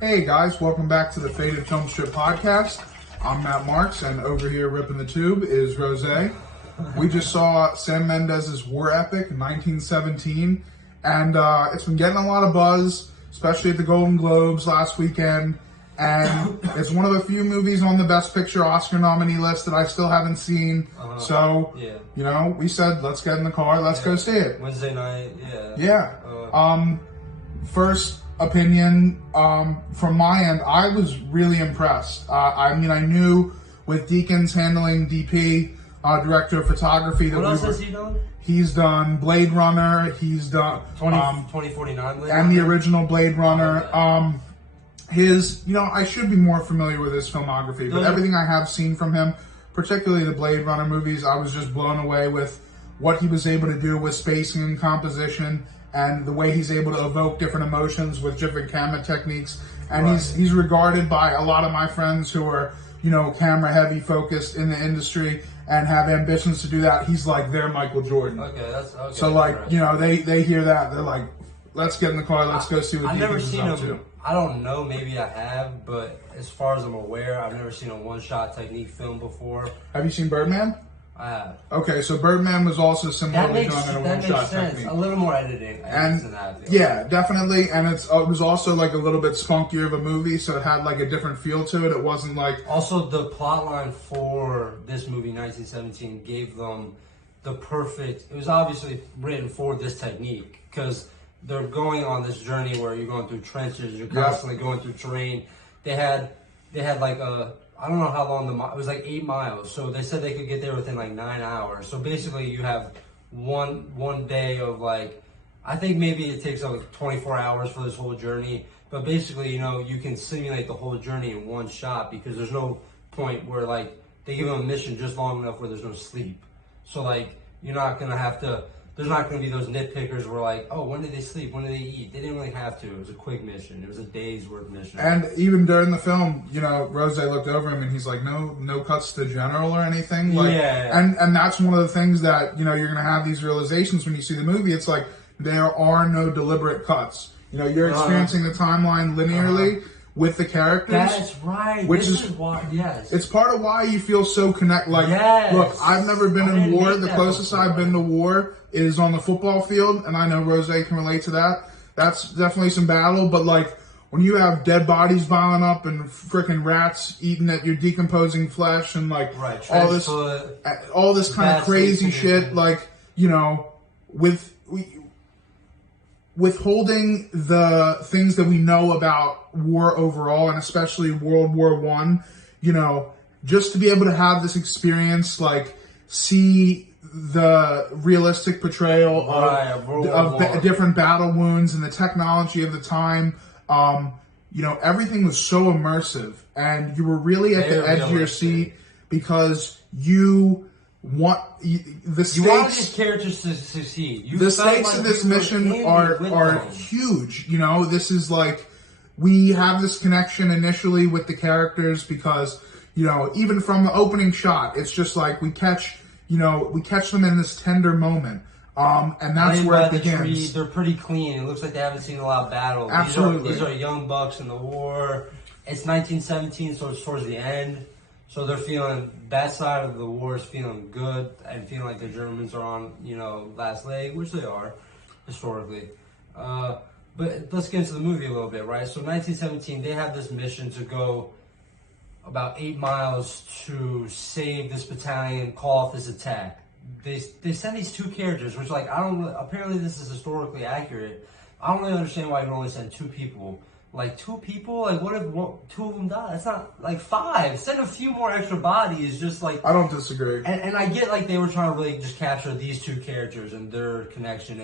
Hey guys, welcome back to the Faded Film Strip podcast. I'm Matt Marks, and over here ripping the tube is Rose. We just saw Sam Mendes' war epic, 1917, and it's been getting a lot of buzz, especially at the Golden Globes last weekend. And it's one of the few movies on the Best Picture Oscar nominee list that I still haven't seen. You know, we said, let's get in the car, let's go see it. Wednesday night, First opinion, from my end, I was really impressed. I knew with Deakins handling DP, director of photography, that what else has he done? He's done Blade Runner, he's done 2049 Blade and Runner? the original Blade Runner. I should be more familiar with his filmography, but everything I have seen from him, particularly the Blade Runner movies, I was just blown away with what he was able to do with spacing and composition, and the way he's able to evoke different emotions with different camera techniques. And he's regarded by a lot of my friends who are, camera heavy focused in the industry and have ambitions to do that. He's like their Michael Jordan. Okay, that's okay. So they hear that, they're like, let's get in the car, let's go see what Deakins is up to. I don't know, maybe I have, but as far as I'm aware, I've never seen a one-shot technique film before. Have you seen Birdman? I have. Okay, so Birdman was also similarly done in a one-shot technique. A little more editing than that. Yeah, definitely, and it was also like a little bit spunkier of a movie, so it had like a different feel to it. It wasn't like... Also, the plotline for this movie, 1917, gave them the perfect... It was obviously written for this technique, because they're going on this journey where you're going through trenches, you're constantly going through terrain. They had like I don't know how long it was, like 8 miles. So they said they could get there within like 9 hours. So basically you have one day of like, I think maybe it takes like 24 hours for this whole journey. But basically, you can simulate the whole journey in one shot, because there's no point where like they give them a mission just long enough where there's no sleep. So like you're not going to have to, there's not going to be those nitpickers where like, oh, when did they sleep? When did they eat? They didn't really have to. It was a quick mission. It was a day's worth mission. And even during the film, Rose looked over him and he's like, no cuts to general or anything. Like, And that's one of the things that, you're going to have these realizations when you see the movie. It's like, there are no deliberate cuts. You're experiencing the timeline linearly with the characters. That's right. Which is why, yes. It's part of why you feel so connected. Like, look, I've never been in war. The closest I've been to war is on the football field, and I know Rose can relate to that. That's definitely some battle, but like when you have dead bodies piling up and freaking rats eating at your decomposing flesh and like all this kind of crazy shit, like withholding the things that we know about war overall, and especially World War I, just to be able to have this experience, like see the realistic portrayal of different battle wounds and the technology of the time. Everything was so immersive, and you were really at the edge of your seat because you want the stakes. You want these characters to succeed. The stakes of this mission are huge. This is like, we have this connection initially with the characters because even from the opening shot, it's just like we catch them in this tender moment. And that's where it begins. They're pretty clean. It looks like they haven't seen a lot of battle. Absolutely. These are young bucks in the war. It's 1917, so it's towards the end. So they're feeling, that side of the war is feeling good and feeling like the Germans are on, last leg, which they are, historically. But let's get into the movie a little bit, right? So 1917, they have this mission to go about 8 miles to save this battalion, call off this attack. They send these 2 characters, which apparently this is historically accurate. I don't really understand why you only send 2 people. Like 2 people? Like what if 2 of them die? It's not like 5. Send a few more extra bodies, just like... I don't disagree. And I get like they were trying to really just capture these 2 characters and their connection.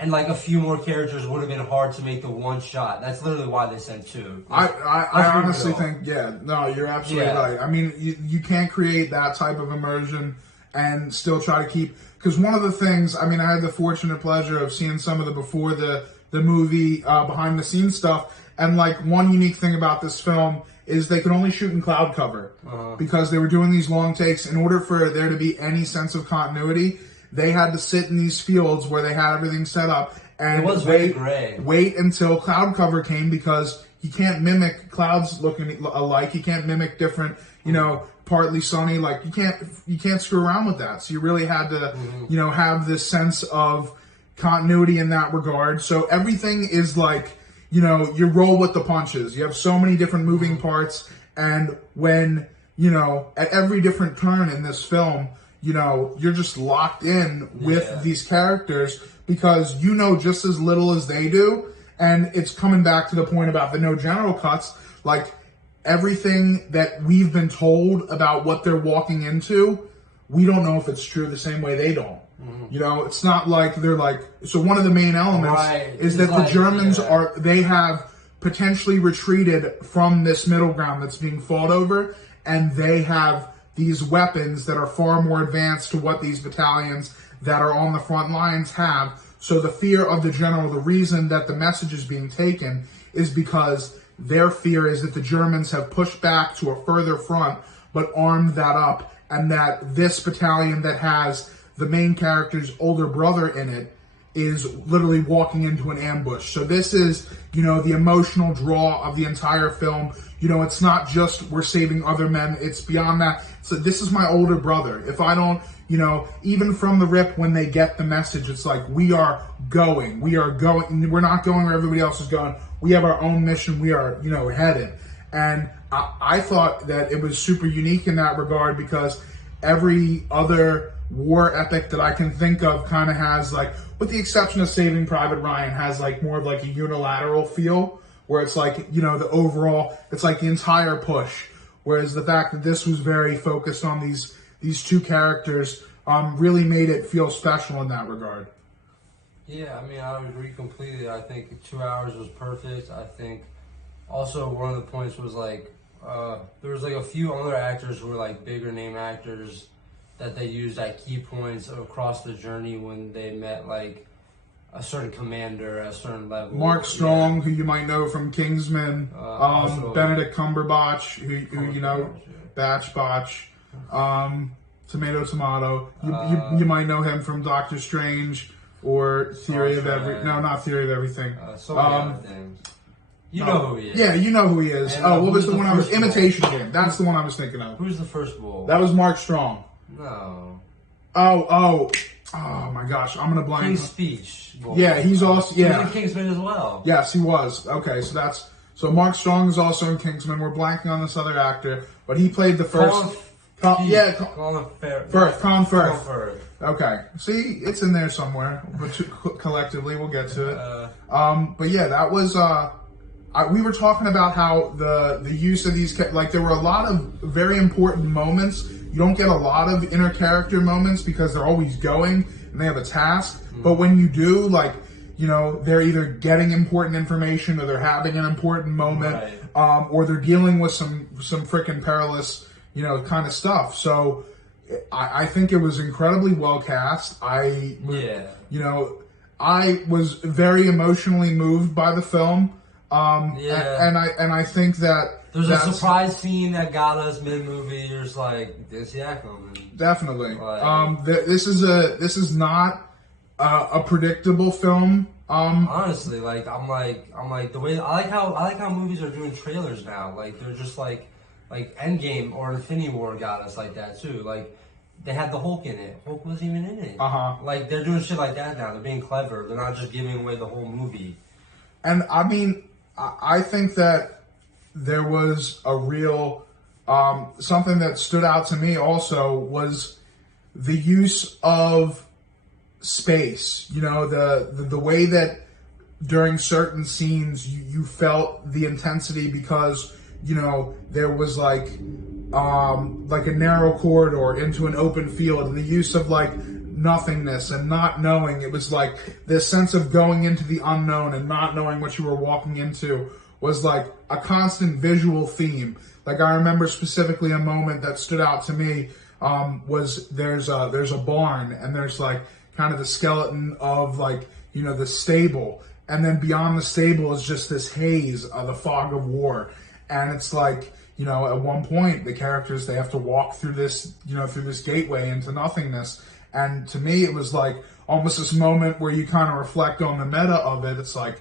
And like a few more characters would have been hard to make the one shot. That's literally why they sent 2. I honestly think, you're absolutely right. I mean, you can't create that type of immersion and still try to keep... Because one of the things, I had the fortunate pleasure of seeing some of the before the movie behind the scenes stuff, and like one unique thing about this film is they could only shoot in cloud cover because they were doing these long takes. In order for there to be any sense of continuity, they had to sit in these fields where they had everything set up And It was very gray. Wait until cloud cover came, because you can't mimic clouds looking alike. You can't mimic different, partly sunny. Like you can't screw around with that. So you really had to, have this sense of continuity in that regard. So everything is like, you roll with the punches. You have so many different moving parts, and when, at every different turn in this film, you're just locked in with these characters, because just as little as they do. And it's coming back to the point about the no general cuts. Like, everything that we've been told about what they're walking into, we don't know if it's true the same way they don't. It's not like they're like, so one of the main elements is that the Germans they have potentially retreated from this middle ground that's being fought over, and they have these weapons that are far more advanced to what these battalions that are on the front lines have. So the fear of the general, the reason that the message is being taken, is because their fear is that the Germans have pushed back to a further front, but armed that up, and that this battalion that has the main character's older brother in it is literally walking into an ambush. So this is, the emotional draw of the entire film. It's not just we're saving other men, it's beyond that. So this is my older brother. If I don't, even from the rip, when they get the message, it's like, we are going. We're not going where everybody else is going. We have our own mission. We are, headed. And I thought that it was super unique in that regard, because every other war epic that I can think of kind of has, like, with the exception of Saving Private Ryan, has like more of like a unilateral feel, where it's like, the overall, it's like the entire push. Whereas the fact that this was very focused on these two characters really made it feel special in that regard. Yeah, I would agree completely. I think 2 hours was perfect. I think also one of the points was like, there was like a few other actors who were like bigger name actors that they used at key points across the journey when they met like a certain commander at a certain level. Mark Strong, who you might know from Kingsman, Benedict Cumberbatch, who Batch Botch, Tomato. You might know him from Doctor Strange or Theory of Everything. No, not Theory of Everything. So many other things. You know who he is. Yeah, you know who he is. And, what was the one I was... Imitation Game. That's the one I was thinking of. Who's the first bull? That was Mark Strong. No. Oh my gosh, I'm gonna blank. King's Speech. Bull. Yeah, he's also... Yeah. He was in Kingsman as well. Yes, he was. Okay, so Mark Strong is also in Kingsman. We're blanking on this other actor, but he played the first... Colin Firth. Okay. See, it's in there somewhere, but collectively we'll get to it. But yeah, that was... we were talking about how the use of these... Like, there were a lot of very important moments. You don't get a lot of inner character moments because they're always going and they have a task. But when you do, like, they're either getting important information or they're having an important moment, or they're dealing with some freaking perilous, kind of stuff. So I think it was incredibly well cast. I was very emotionally moved by the film. And I think that there's a surprise scene that got us mid-movie. You're just like, this coming. Definitely. This is not a predictable film. Honestly, I'm like the way I like how movies are doing trailers now. Like, they're just like Endgame or Infinity War got us like that too. Like, they had the Hulk in it. Hulk wasn't even in it. Like, they're doing shit like that now. They're being clever. They're not just giving away the whole movie. And I think that there was a real something that stood out to me also was the use of space. The way that during certain scenes you felt the intensity because there was like a narrow corridor into an open field, and the use of like nothingness and not knowing. It was like this sense of going into the unknown and not knowing what you were walking into was like a constant visual theme. Like, I remember specifically a moment that stood out to me was there's a barn, and there's like kind of the skeleton of like, the stable. And then beyond the stable is just this haze of the fog of war. And it's like, at one point the characters, they have to walk through this, through this gateway into nothingness. And to me, it was like almost this moment where you kind of reflect on the meta of it. It's like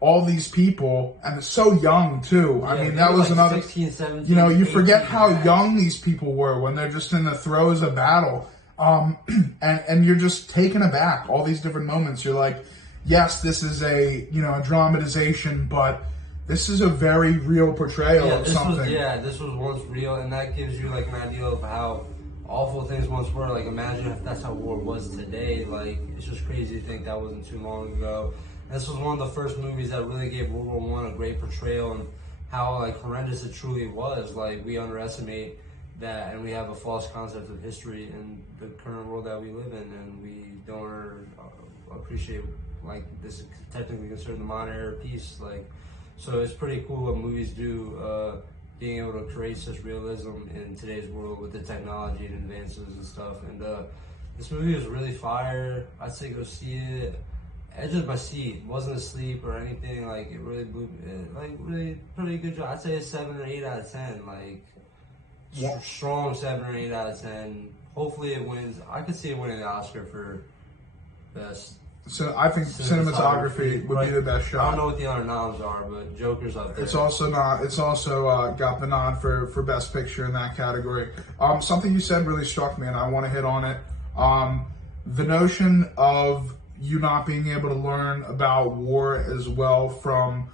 all these people, and it's so young too. Yeah, I mean, that was like another, 16, 17, you know, you 18, forget how yeah. young these people were when they're just in the throes of battle. And you're just taken aback. All these different moments. You're like, yes, this is a, you know, a dramatization, but this is a very real portrayal of something. This was once real, and that gives you like an idea of how awful things once were. Like, imagine if that's how war was today. Like, it's just crazy to think that wasn't too long ago. And this was one of the first movies that really gave World War One a great portrayal and how like horrendous it truly was. Like, we underestimate that, and we have a false concept of history in the current world that we live in, and we don't appreciate like this is technically considered the modern era peace. Like, so it's pretty cool what movies do, being able to create such realism in today's world with the technology and advances and stuff. And this movie was really fire. I'd say go see it. Edge of my seat, wasn't asleep or anything. Like, it really blew, like, really pretty good job. I'd say a 7 or 8 out of 10. Like, strong 7 or 8 out of 10. Hopefully it wins. I could see it winning the Oscar for best. So I think cinematography would be the best shot. I don't know what the other noms are, but Joker's up there. It's also got the nod for best picture in that category. Something you said really struck me, and I want to hit on it. The notion of you not being able to learn about war as well from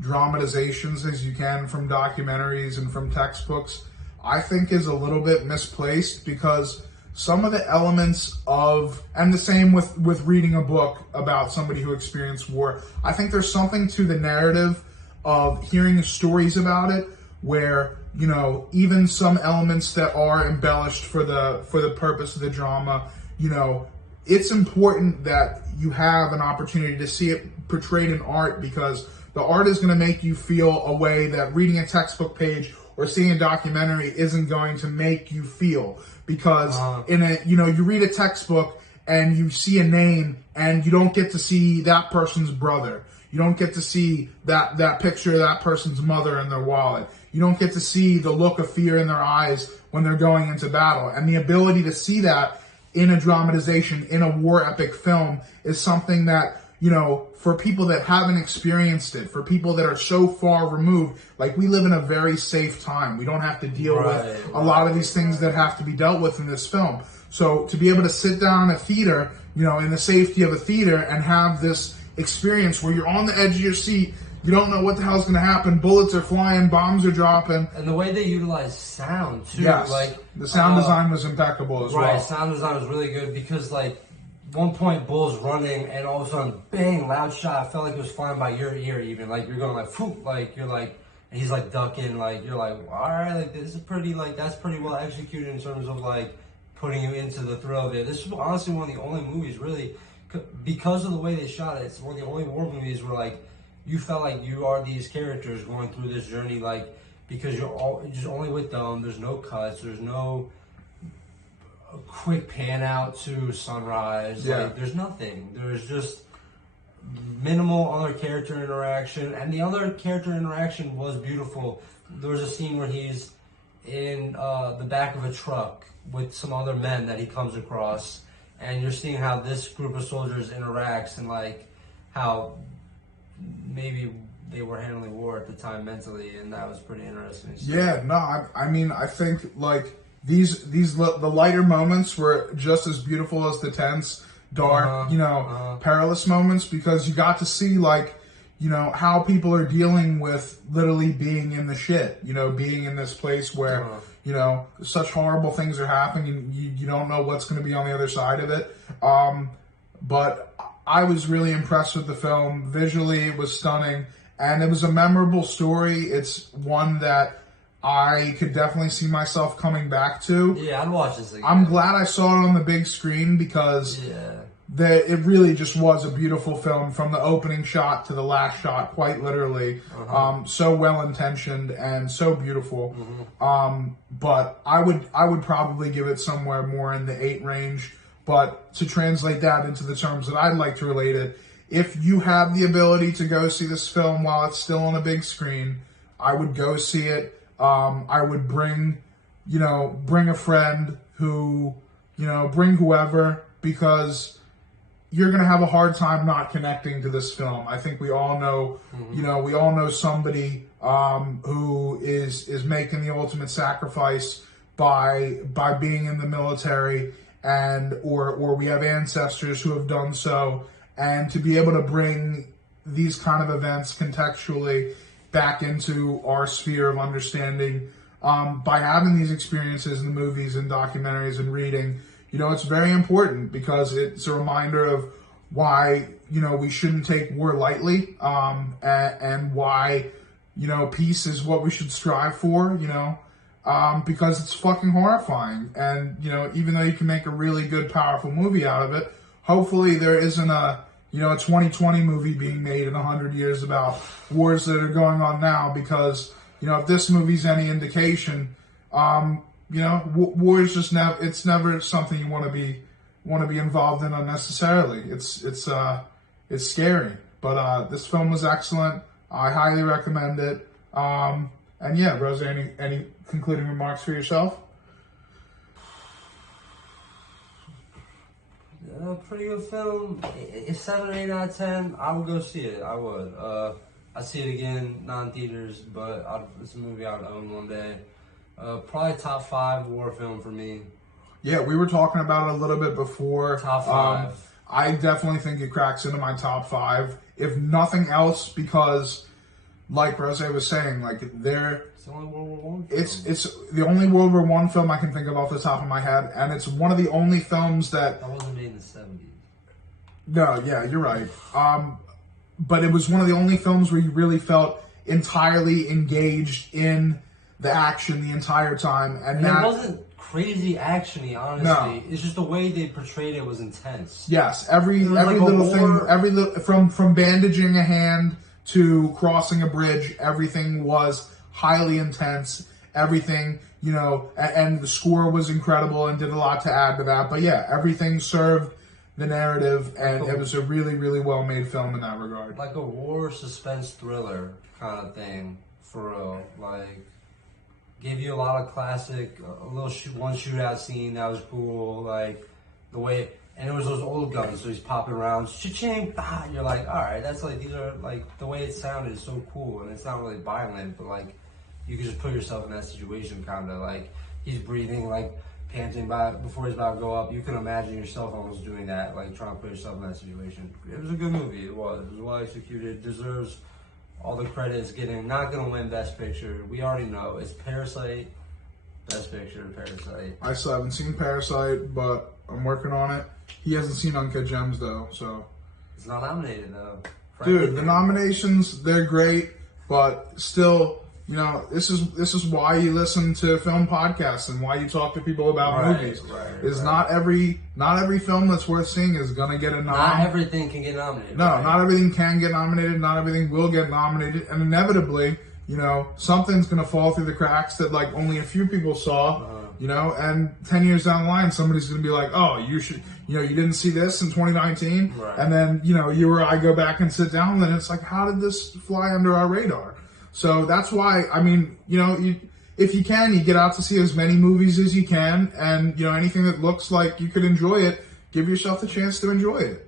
dramatizations as you can from documentaries and from textbooks, I think is a little bit misplaced, because some of the elements of, and the same with reading a book about somebody who experienced war, I think there's something to the narrative of hearing stories about it where, you know, even some elements that are embellished for the purpose of the drama, you know, it's important that you have an opportunity to see it portrayed in art, because the art is going to make you feel a way that reading a textbook page or seeing a documentary isn't going to make you feel. Because you read a textbook and you see a name and you don't get to see that person's brother. You don't get to see that picture of that person's mother in their wallet. You don't get to see the look of fear in their eyes when they're going into battle. And the ability to see that in a dramatization, in a war epic film, is something that, you know, for people that haven't experienced it, for people that are so far removed, like, we live in a very safe time. We don't have to deal with a lot of these things that have to be dealt with in this film. So to be able to sit down in a theater, you know, in the safety of a theater, and have this experience where you're on the edge of your seat, you don't know what the hell's going to happen. Bullets are flying, bombs are dropping. And the way they utilize sound, too. Yes. Like, the sound design was impeccable as well. Right, sound design was really good, because, like, one point Bull's running, and all of a sudden, bang, loud shot. I felt like it was flying by your ear even. Like, you're going like, whoop, like, you're like, and he's like ducking, like, you're like, all right, like, this is pretty, like, that's pretty well executed in terms of, like, putting you into the thrill of it. This is honestly one of the only movies, really, because of the way they shot it, it's one of the only war movies where, like, you felt like you are these characters going through this journey, like, because you're just only with them. There's no cuts. There's no quick pan out to sunrise. Yeah. Like, there's nothing. There's just minimal other character interaction, and the other character interaction was beautiful. There was a scene where he's in the back of a truck with some other men that he comes across, and you're seeing how this group of soldiers interacts, and like how maybe they were handling war at the time mentally, and that was pretty interesting. Yeah, no, I mean, I think like the lighter moments were just as beautiful as the tense, dark, perilous moments, because you got to see, like, you know, how people are dealing with literally being in the shit, you know, being in this place where, you know, such horrible things are happening. You don't know what's going to be on the other side of it. But I was really impressed with the film. Visually, it was stunning, and it was a memorable story. It's one that I could definitely see myself coming back to. Yeah, I'd watch this again. I'm glad I saw it on the big screen, because it really just was a beautiful film from the opening shot to the last shot, quite literally. So well intentioned and so beautiful. But I would probably give it somewhere more in the 8 range. But to translate that into the terms that I'd like to relate it, if you have the ability to go see this film while it's still on a big screen, I would go see it. I would bring a friend who, bring whoever, because you're going to have a hard time not connecting to this film. I think we all know, we all know somebody who is making the ultimate sacrifice by being in the military, and or we have ancestors who have done so, and to be able to bring these kind of events contextually back into our sphere of understanding by having these experiences in the movies and documentaries and reading, it's very important, because it's a reminder of why, we shouldn't take war lightly, and why, peace is what we should strive for, because it's fucking horrifying. And, even though you can make a really good, powerful movie out of it, hopefully there isn't a 2020 movie being made in 100 years about wars that are going on now, because, if this movie's any indication, war is just it's never something you want to be involved in unnecessarily. It's scary, but this film was excellent. I highly recommend it. And yeah, Rose, any concluding remarks for yourself? Pretty good film. It's 7 or 8 out of 10. I would go see it. I would. I'd see it again, not in theaters, but it's a movie I would own one day. Probably top 5 war film for me. Yeah, we were talking about it a little bit before. Top 5. I definitely think it cracks into my top 5. If nothing else, because, like Rose was saying, it's the only World War I film. It's the only World War I film I can think of off the top of my head, and it's one of the only films that wasn't made in the 70s. No, yeah, you're right. But it was one of the only films where you really felt entirely engaged in the action the entire time, and it wasn't crazy actiony, honestly. No. It's just the way they portrayed it was intense. Yes, every little thing, from bandaging a hand to crossing a bridge, everything was highly intense. Everything, and the score was incredible and did a lot to add to that. But yeah, everything served the narrative, and it was a really, really well made film in that regard. Like a war suspense thriller kind of thing, for real. Gave you a lot of classic, a little one shootout scene that was cool, the way, and it was those old guns, so he's popping around, cha-ching, bah, and you're like, alright, that's these are, the way it sounded is so cool, and it's not really violent, but you can just put yourself in that situation, kind of, he's breathing, panting before he's about to go up. You can imagine yourself almost doing that, trying to put yourself in that situation. It was a good movie, it was well executed, deserves all the credits, not going to win Best Picture. We already know. It's Parasite, Best Picture, Parasite. I still haven't seen Parasite, but I'm working on it. He hasn't seen Uncut Gems, though, so... It's not nominated, though. Dude, the nominations, they're great, but still, this is why you listen to film podcasts and why you talk to people about movies. Not every film that's worth seeing is gonna get a nom. Not everything can get nominated. No, not everything can get nominated. Not everything will get nominated, and inevitably, something's gonna fall through the cracks that only a few people saw. And 10 years down the line, somebody's gonna be like, "Oh, you should, you didn't see this in 2019," and then you or I go back and sit down, and then it's like, how did this fly under our radar? So that's why, if you can, you get out to see as many movies as you can, and, anything that looks like you could enjoy it, give yourself the chance to enjoy it,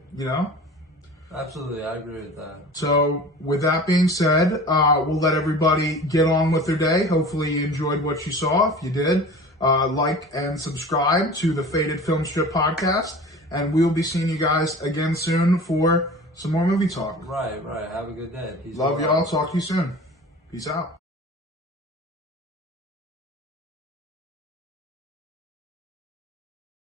Absolutely, I agree with that. So, with that being said, we'll let everybody get on with their day. Hopefully you enjoyed what you saw. If you did, like and subscribe to the Faded Film Strip podcast, and we'll be seeing you guys again soon for some more movie talk. Right. Have a good day. Peace. Love y'all. Talk to you soon. Peace out.